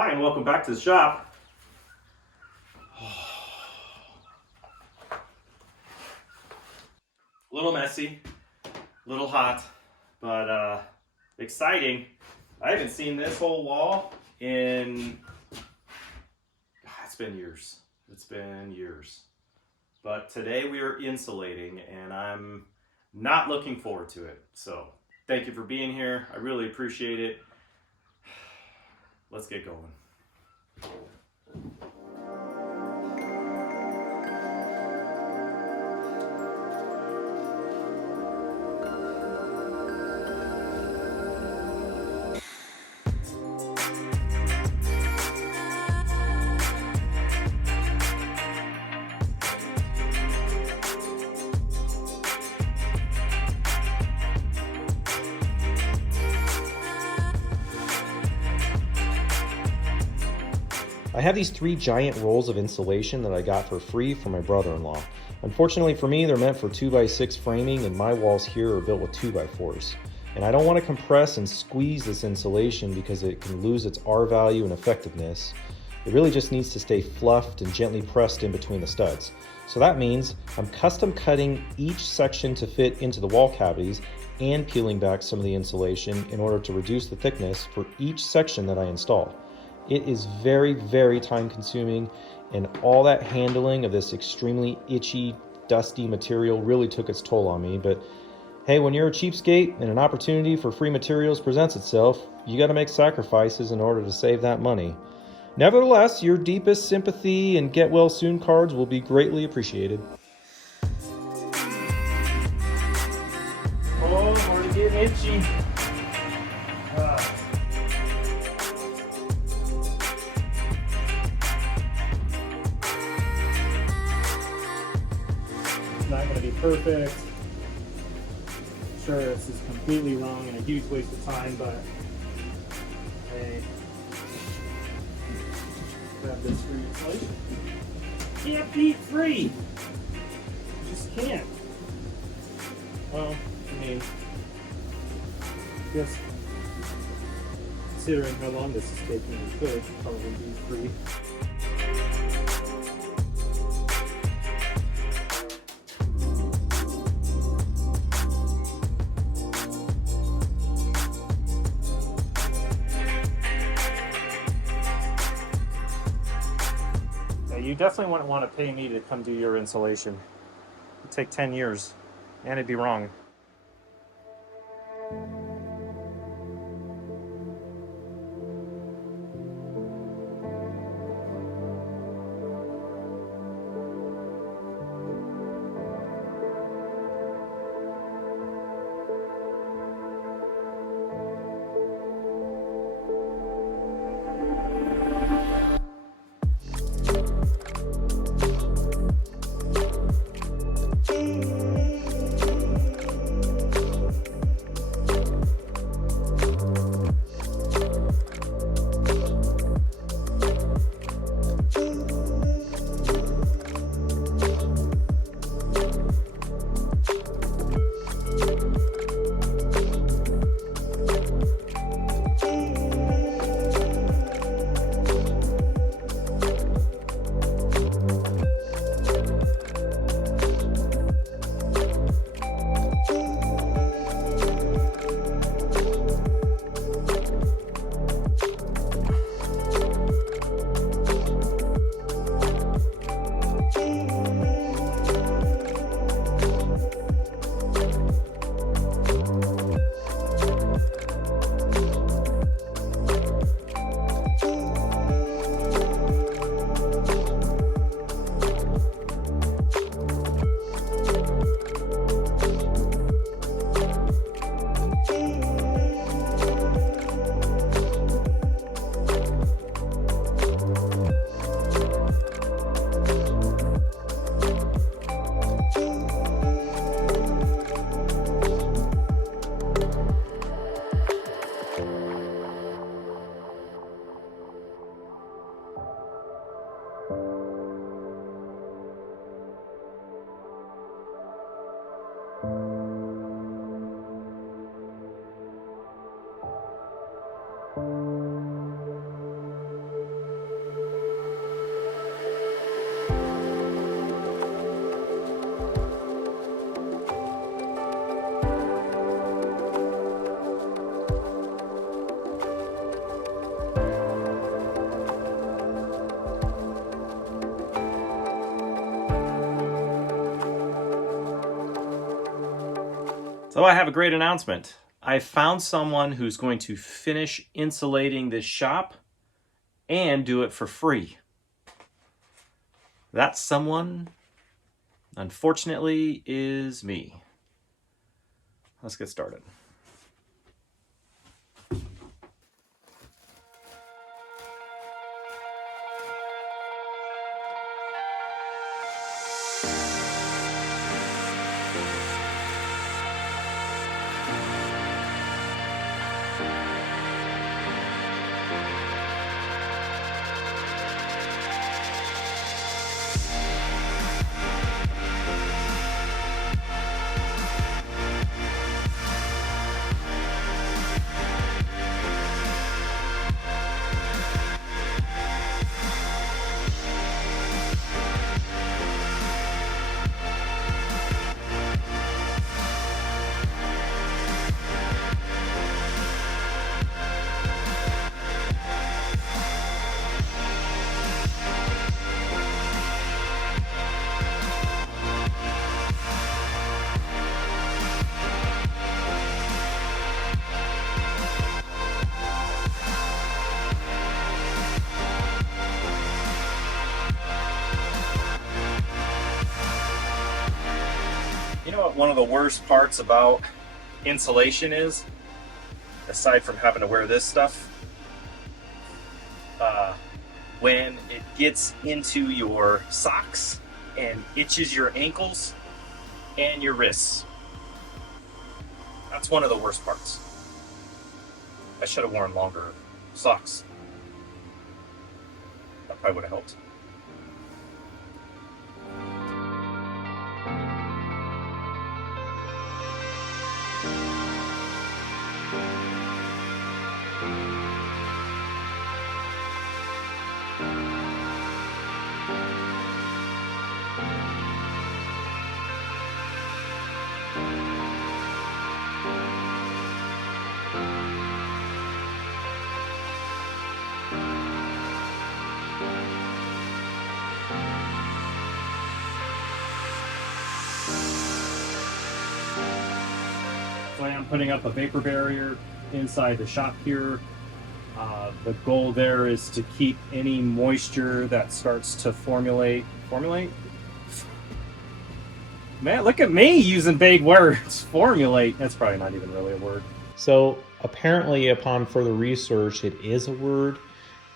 Hi, and welcome back to the shop. A little messy, a little hot, but exciting. I haven't seen this whole wall in, it's been years. It's been years. But today we are insulating, and I'm not looking forward to it. So thank you for being here. I really appreciate it. Let's get going. I have these 3 giant rolls of insulation that I got for free from my brother-in-law. Unfortunately for me, they're meant for 2x6 framing, and my walls here are built with 2x4s. And I don't want to compress and squeeze this insulation because it can lose its R value and effectiveness. It really just needs to stay fluffed and gently pressed in between the studs. So that means I'm custom cutting each section to fit into the wall cavities and peeling back some of the insulation in order to reduce the thickness for each section that I install. It is very, very time consuming, and all that handling of this extremely itchy, dusty material really took its toll on me. But hey, when you're a cheapskate and an opportunity for free materials presents itself, you gotta make sacrifices in order to save that money. Nevertheless, your deepest sympathy and get well soon cards will be greatly appreciated. Oh, we're getting itchy. Not going to be perfect. Sure, this is completely wrong and a huge waste of time, but hey, grab this for insulation. Can't beat free. You just can't. Well, I mean, just considering how long this is taking, you could probably be free. You definitely wouldn't want to pay me to come do your insulation. It'd take 10 years, and it'd be wrong. So I have a great announcement. I found someone who's going to finish insulating this shop and do it for free. That someone, unfortunately, is me. Let's get started. You know what one of the worst parts about insulation is? Aside from having to wear this stuff, when it gets into your socks and itches your ankles and your wrists. That's one of the worst parts. I should have worn longer socks. That probably would have helped. So I am putting up a vapor barrier inside the shop here. The goal there is to keep any moisture that starts to formulate. Man, look at me using big words. Formulate. That's probably not even really a word. So apparently, upon further research, it is a word.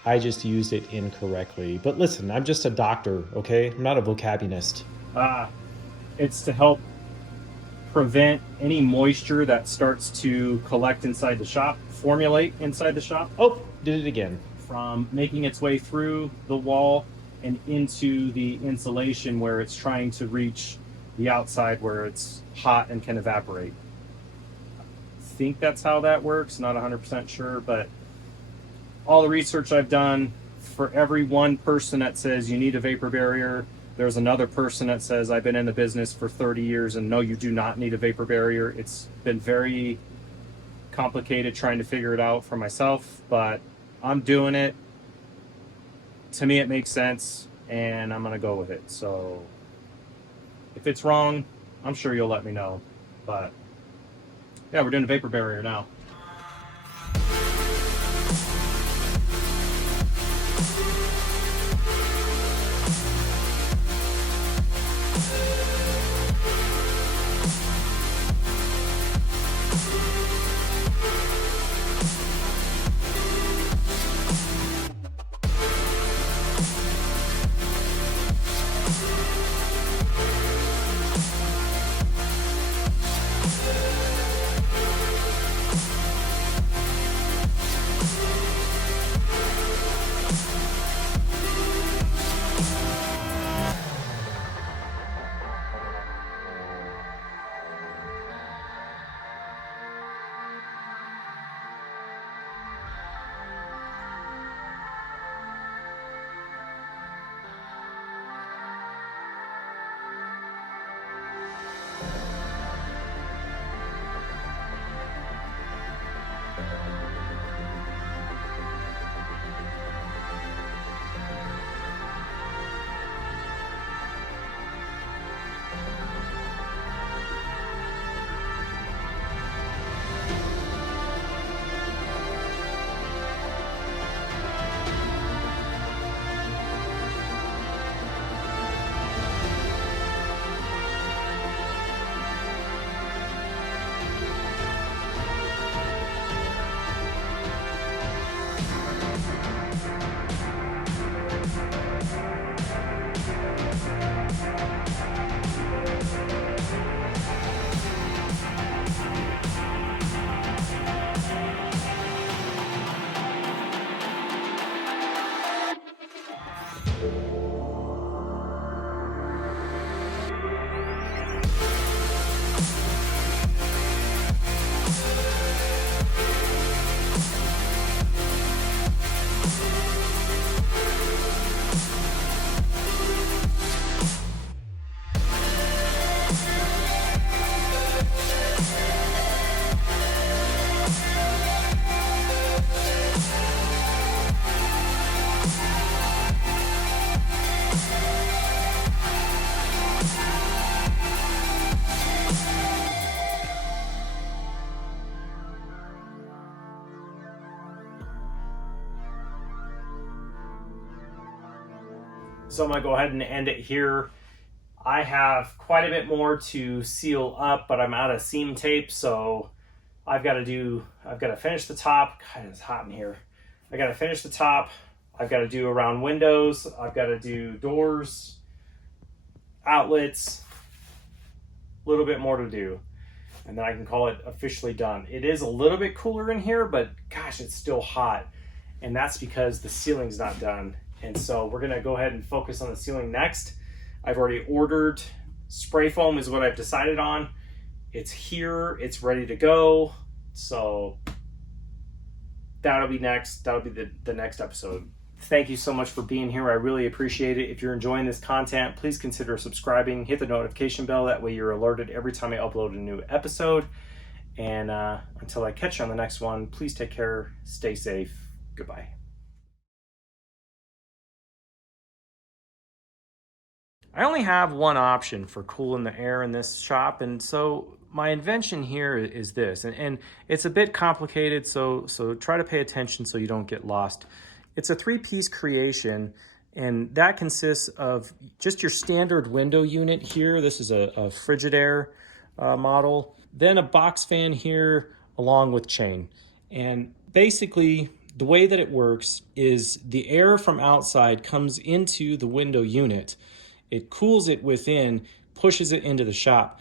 I just used it incorrectly. But listen, I'm just a doctor, okay? I'm not a vocabulist. It's to help prevent any moisture that starts to collect inside the shop, formulate inside the shop. Oh, did it again. From making its way through the wall and into the insulation where it's trying to reach the outside where it's hot and can evaporate. I think that's how that works, not 100% sure, but all the research I've done, for every one person that says you need a vapor barrier, there's another person that says I've been in the business for 30 years and no, you do not need a vapor barrier. It's been very complicated trying to figure it out for myself, but I'm doing it. To me, it makes sense and I'm going to go with it. So if it's wrong, I'm sure you'll let me know, but yeah, we're doing a vapor barrier now. So I'm gonna go ahead and end it here. I have quite a bit more to seal up, but I'm out of seam tape, so I've got to finish the top. God, it's hot in here. I got to finish the top. I've got to do around windows. I've got to do doors, outlets, a little bit more to do. And then I can call it officially done. It is a little bit cooler in here, but gosh, it's still hot. And that's because the ceiling's not done. And so we're gonna go ahead and focus on the ceiling next. I've already ordered spray foam is what I've decided on. It's here, it's ready to go. So that'll be next. That'll be the next episode. Thank you so much for being here. I really appreciate it. If you're enjoying this content, please consider subscribing. Hit the notification bell. That way you're alerted every time I upload a new episode. And until I catch you on the next one, please take care. Stay safe. Goodbye. I only have one option for cooling the air in this shop, and so my invention here is this, and it's a bit complicated, so try to pay attention so you don't get lost. It's a 3-piece creation, and that consists of just your standard window unit here. This is a Frigidaire model. Then a box fan here along with chain. And basically, the way that it works is the air from outside comes into the window unit. It cools it within, pushes it into the shop.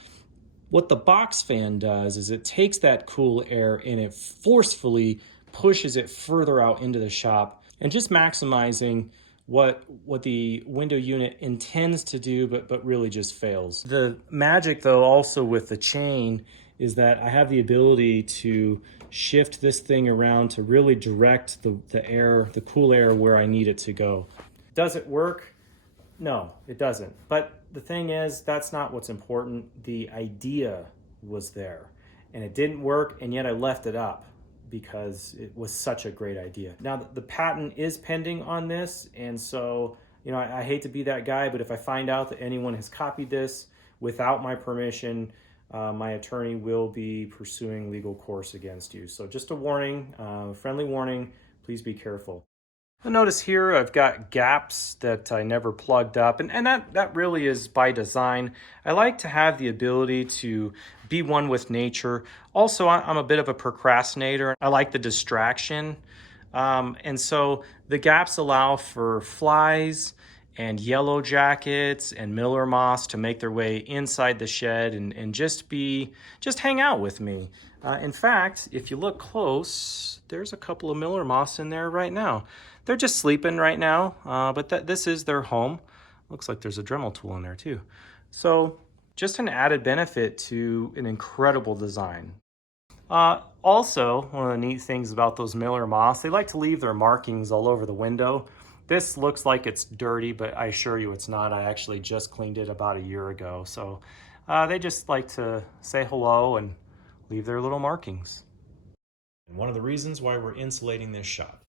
What the box fan does is it takes that cool air and it forcefully pushes it further out into the shop, and just maximizing what the window unit intends to do, but really just fails. The magic though also with the chain is that I have the ability to shift this thing around to really direct the cool air where I need it to go. Does it work? No, it doesn't. But the thing is, that's not what's important. The idea was there and it didn't work, and yet I left it up because it was such a great idea. Now the patent is pending on this, and so I hate to be that guy, but if I find out that anyone has copied this without my permission, my attorney will be pursuing legal course against you. So just a warning, friendly warning, please be careful. You'll notice here I've got gaps that I never plugged up, and that really is by design. I like to have the ability to be one with nature. Also, I'm a bit of a procrastinator. I like the distraction. And so the gaps allow for flies and yellow jackets and miller moths to make their way inside the shed and just hang out with me. In fact, if you look close, there's a couple of miller moths in there right now. They're just sleeping right now, but this is their home. Looks like there's a Dremel tool in there too. So just an added benefit to an incredible design. Also, one of the neat things about those miller moths, they like to leave their markings all over the window. This looks like it's dirty, but I assure you it's not. I actually just cleaned it about a year ago. So they just like to say hello and leave their little markings. And one of the reasons why we're insulating this shop.